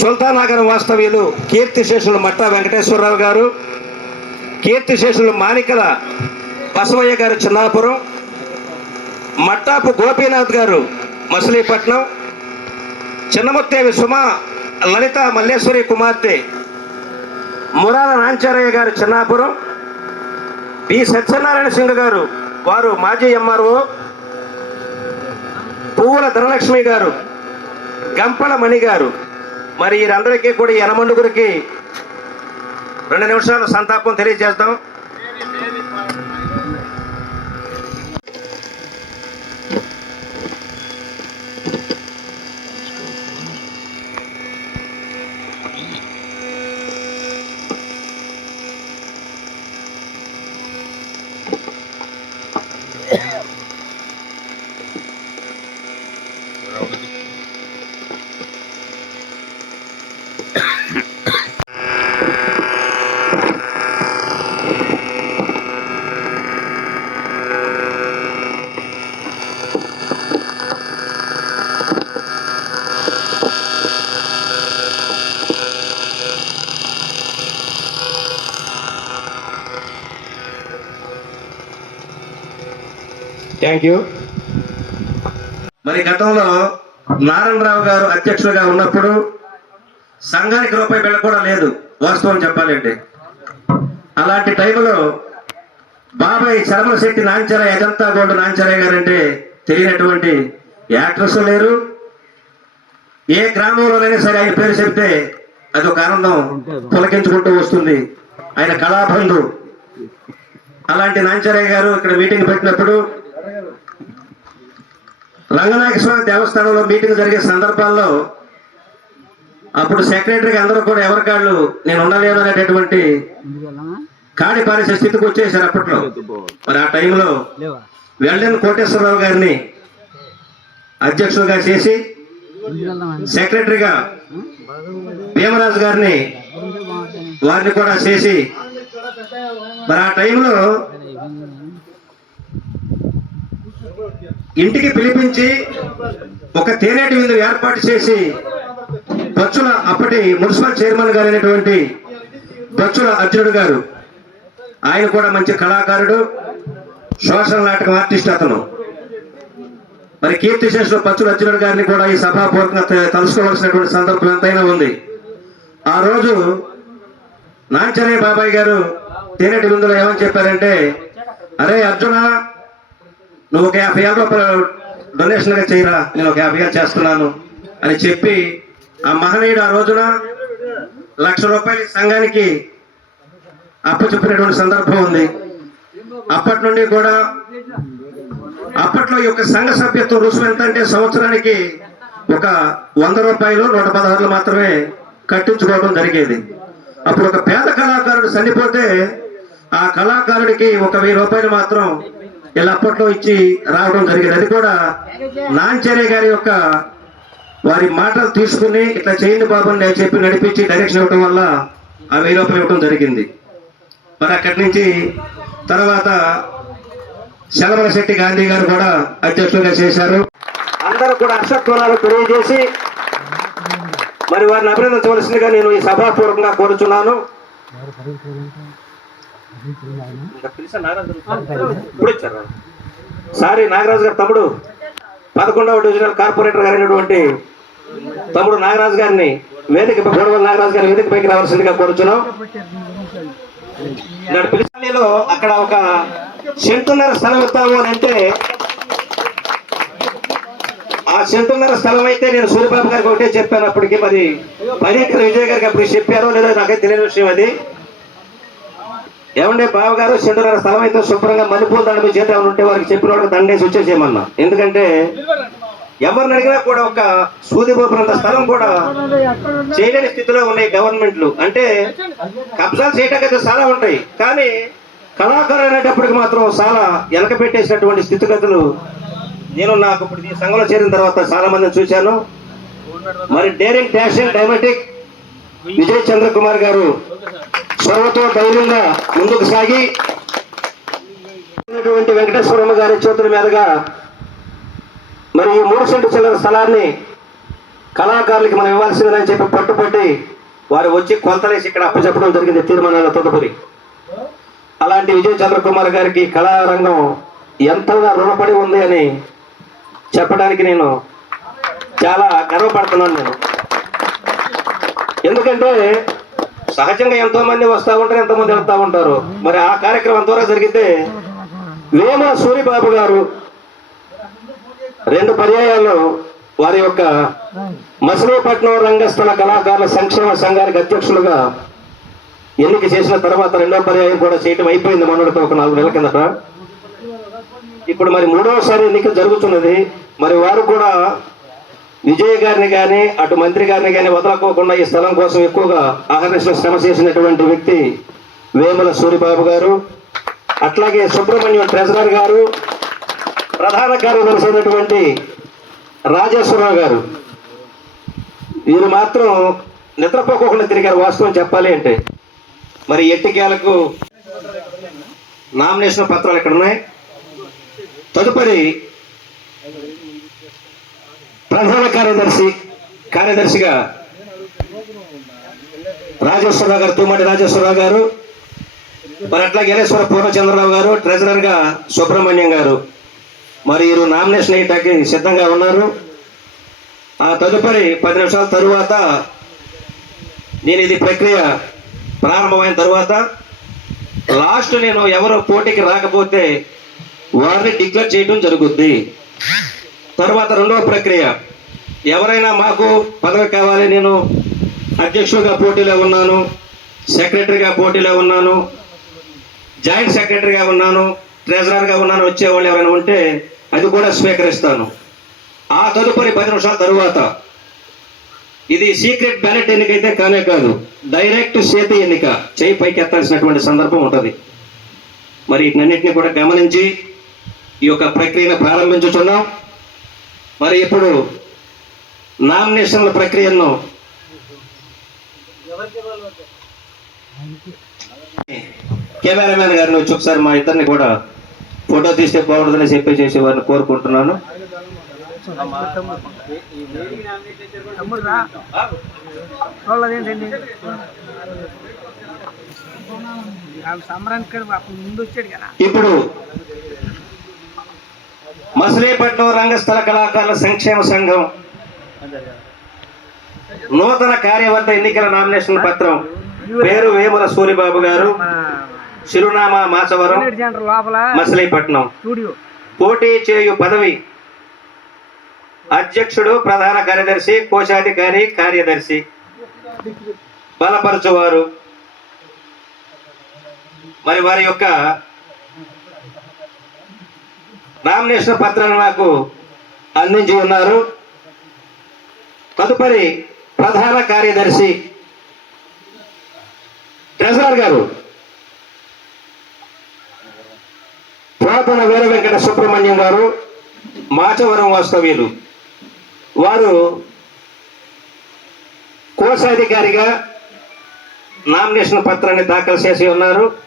సుల్తానగరం వాస్తవ్యులు కీర్తిశేషులు మట్టా వెంకటేశ్వరరావు గారు కీర్తిశేషులు మాణికల బసవయ్య గారు చిన్నాపురం మట్టాపు గోపీనాథ్ గారు మచిలీపట్నం చిన్నముత్తేవి సుమ లలిత మల్లేశ్వరి కుమార్తె మురాల నాంచారయ్య గారు చిన్నాపురం బి సత్యనారాయణ సింగ్ గారు వారు మాజీ ఎంఆర్ఓ పువ్వుల ధనలక్ష్మి గారు గంపల మణి గారు మరి వీరందరికీ కూడా ఈ యనమండుగురికి రెండు నిమిషాలు సంతాపం తెలియజేస్తాం థ్యాంక్ యూ మరి గతంలో నారాయణరావు గారు అధ్యక్షుడిగా ఉన్నప్పుడు సంఘానికి రూపాయి బిళ్ళ కూడా లేదు. వాస్తవం చెప్పాలంటే అలాంటి టైంలో బాబాయ్ చర్మశక్తి నాంచరయ్య అజంతా గోల్డ్ నాంచరయ్య గారంటే తెలియనటువంటి యాక్ట్రెస్ లేరు. ఏ గ్రామంలోనైనా సరే ఆయన పేరు చెప్తే అదొక ఆనందం పులకించుకుంటూ వస్తుంది. ఆయన కళాబంధు అలాంటి నాంచరయ్య గారు ఇక్కడ మీటింగ్ పెట్టినప్పుడు రంగనాయక స్వామి దేవస్థానంలో మీటింగ్ జరిగే సందర్భాల్లో అప్పుడు సెక్రటరీకి అందరూ కూడా ఎవరి కాళ్ళు నేను ఉండలేను అనేటటువంటి కాడి పారేసే స్థితికి వచ్చేసారు అప్పట్లో. మరి ఆ టైంలో వెల్డెన్ కోటేశ్వరరావు గారిని అధ్యక్షులుగా చేసి సెక్రటరీగా భీమరాజు గారిని వారిని కూడా చేసి మరి ఆ టైంలో ఇంటికి పిలిపించి ఒక తేనేటి విందు ఏర్పాటు చేసి దచ్చుల అప్పటి మున్సిపల్ చైర్మన్ గారు అయినటువంటి బచ్చుల అర్జునుడు గారు ఆయన కూడా మంచి కళాకారుడు సోషల్ నాటకం ఆర్టిస్ట్ అతను. మరి కీర్తి శేషులు పచ్చుల అర్జునుడు గారిని కూడా ఈ సభాపూర్వకంగా తలుసుకోవాల్సినటువంటి సందర్భం ఎంతైనా ఉంది. ఆ రోజు నాంచనే బాబాయ్ గారు తేనెటి విందులో ఏమని చెప్పారంటే అరే అర్జున నువ్వు ఒక యాభై వేల రూపాయలు డొనేషన్గా చేయరా? నేను ఒక యాభై వేలు చేస్తున్నాను అని చెప్పి ఆ మహనీయుడు ఆ రోజున లక్ష రూపాయలు సంఘానికి అప్పచెప్పినటువంటి సందర్భం ఉంది. అప్పటి నుండి కూడా అప్పట్లో ఈ యొక్క సంఘ సభ్యత్వం రుసుము ఎంత అంటే సంవత్సరానికి ఒక వంద రూపాయలు నూట పదహారులు మాత్రమే కట్టించుకోవడం జరిగేది. అప్పుడు ఒక పేద కళాకారుడు చనిపోతే ఆ కళాకారుడికి ఒక వెయ్యి రూపాయలు మాత్రం ఇలా అప్పట్లో ఇచ్చి రావడం జరిగింది. అది కూడా నాంచర్య గారి యొక్క వారి మాటలు తీసుకుని ఇట్లా చేయండి బాబు అని నేను చెప్పి నడిపించి డైరెక్షన్ ఇవ్వడం వల్ల ఆ వెయ్యి రూపాయలు ఇవ్వడం జరిగింది. మరి అక్కడి నుంచి తర్వాత శలమల శెట్టి గాంధీ గారు కూడా అధ్యక్షులుగా చేశారు. అందరూ కూడా అక్షత్వరాలు తెలియజేసి మరి వారిని అభినందించవలసిందిగా నేను ఈ సభాపూర్వకంగా కోరుచున్నాను. సారీ. నాగరాజు గారు తమ్ముడు. పదకొండవ డివిజనల్ కార్పొరేటర్ గారైనటువంటి తమ్ముడు నాగరాజు గారిని వేదిక గొడవల నాగరాజు గారి వేదిక పైకి రావాల్సిందిగా కోరుచున్నాం. పిలిచాలిలో అక్కడ ఒక సెంటున్నర స్థలం ఇస్తాము అని అంటే ఆ సెంటున్నర స్థలం అయితే నేను సూర్యబాబు గారికి ఒకటే చెప్పాను అప్పటికి. మరి పర్యటన విజయ్ గారికి అప్పుడు చెప్పారో లేదో నాకైతే తెలియని విషయం అది. ఏమంటే బావగారు గారు స్థలం అయితే శుభ్రంగా మల్లెపూల దండ మీ చేత ఏమైనా ఉంటే వారికి చెప్పిన వాడికి దండేసి వచ్చేసేయమన్నా. ఎందుకంటే ఎవరిని అడిగినా కూడా ఒక సూదిపోపినంత స్థలం కూడా చేయలేని స్థితిలో ఉన్నాయి గవర్నమెంట్లు. అంటే కబ్జాలు చేయటానికి చాలా ఉంటాయి. కానీ కళాకారులు అనేటప్పటికి మాత్రం చాలా వెనక పెట్టేసినటువంటి స్థితిగతులు నేను నాకు ఇప్పుడు ఈ సంఘంలో చేరిన తర్వాత చాలా మందిని చూశాను. మరి daring dashing dynamic Vijay Chandrakumar garu సర్వతో ధైర్యంగా ముందుకు సాగి వెంకటేశ్వరమ్మ గారి చేతుల మీదుగా మరి ఈ మూడు సెంటు చిల్లర స్థలాన్ని కళాకారులకి మనం ఇవ్వాల్సిందని చెప్పి పట్టుపట్టి వారు వచ్చి కొలతలేసి ఇక్కడ అప్పచెప్పడం జరిగింది తీర్మానాల తదుపరి. అలాంటి విజయ్ చంద్రకుమార్ గారికి కళారంగం ఎంతగా రుణపడి ఉంది అని చెప్పడానికి నేను చాలా గర్వపడుతున్నాను నేను. ఎందుకంటే సహజంగా ఎంతో మంది వస్తూ ఉంటారు ఎంతమంది వెళ్తూ ఉంటారు. మరి ఆ కార్యక్రమం ఎంతవరకు జరిగితే వేమ సూరిబాబు గారు రెండు పర్యాయాలు వారి యొక్క మసిలీపట్నం రంగస్థల కళాకారుల సంక్షేమ సంఘానికి అధ్యక్షులుగా ఎన్నిక చేసిన తర్వాత రెండో పర్యాయం కూడా చేయటం అయిపోయింది మనోడితో ఒక నాలుగు నెలల కిందట. ఇప్పుడు మరి మూడవసారి ఎన్నిక జరుగుతున్నది. మరి వారు కూడా విజయ్ గారిని కానీ అటు మంత్రి గారిని కానీ వదలకోకుండా ఈ స్థలం కోసం ఎక్కువగా ఆహర్నిశ శ్రమ చేసినటువంటి వ్యక్తి వేముల సూరిబాబు గారు అట్లాగే సుబ్రహ్మణ్యం ట్రెజరర్ గారు ప్రధాన కార్యదర్శి అయినటువంటి రాజేశ్వరరావు గారు. వీరు మాత్రం నిద్రపోకోకుండా తిరిగారు వాస్తవం చెప్పాలి అంటే. మరి ఎట్టికేలకు నామినేషన్ పత్రాలు ఇక్కడ ఉన్నాయి తదుపరి ప్రధాన కార్యదర్శి కార్యదర్శిగా రాజేశ్వరరావు గారు తూమాటి రాజేశ్వరరావు గారు మరి అట్లా గేలేశ్వర పూర్ణచంద్రరావు గారు ట్రెజరర్గా సుబ్రహ్మణ్యం గారు. మరి వీరు నామినేషన్ వేయటానికి సిద్ధంగా ఉన్నారు. ఆ తదుపరి పది నిమిషాల తరువాత నేను ఇది ప్రక్రియ ప్రారంభమైన తరువాత లాస్ట్ నేను ఎవరో పోటీకి రాకపోతే వారిని డిక్లేర్ చేయడం జరుగుద్ది. తర్వాత రెండవ ప్రక్రియ. ఎవరైనా మాకు పదవి కావాలి నేను అధ్యక్షుడిగా పోటీలో ఉన్నాను సెక్రటరీగా పోటీలో ఉన్నాను జాయింట్ సెక్రటరీగా ఉన్నాను ట్రెజరర్గా ఉన్నాను వచ్చేవాళ్ళు ఎవరైనా ఉంటే అది కూడా స్వీకరిస్తాను. ఆ తదుపరి పది నిమిషాల తరువాత ఇది సీక్రెట్ బ్యాలెట్ ఎన్నికైతే కానే కాదు డైరెక్ట్ చేతి ఎన్నిక చేయి పైకి ఎత్తాల్సినటువంటి సందర్భం ఉంటుంది. మరి వీటన్నిటిని కూడా గమనించి ఈ యొక్క ప్రక్రియను ప్రారంభించుతున్నాం మరి ఇప్పుడు నామినేషన్ల ప్రక్రియను కెమెరామెన్ గారిని వచ్చి ఒకసారి మా ఇద్దరిని కూడా ఫోటో తీస్తే బాగుంటుందని చెప్పి చేసేవారిని కోరుకుంటున్నాను. ఇప్పుడు రా చూడలేదేంటండి ఆమె సంబరానికి కూడా అప్పుడు ముందు వచ్చాడు కదా ఇప్పుడు మచిలీపట్నం రంగస్థల కళాకారుల సంక్షేమ సంఘం. నూతన కార్యవర్గ ఎన్నికల నామినేషన్ పత్రం. పేరు వేముల సూరిబాబు గారు. చిరునామా మాచవరం. మసలీపట్నం. పోటీ చేయు పదవి అధ్యక్షుడు ప్రధాన కార్యదర్శి కోశాధికారి కార్యదర్శి. బలపరచువారు. మరి వారి యొక్క నామినేషన్ పత్రాన్ని నాకు అందించి ఉన్నారు. తదుపరి ప్రధాన కార్యదర్శి ట్రెజరర్ గారు. పురాతన వీర వెంకట సుబ్రహ్మణ్యం గారు మాచవరం వాస్తవ్యులు. వారు కోశాధికారిగా నామినేషన్ పత్రాన్ని దాఖలు చేసి ఉన్నారు.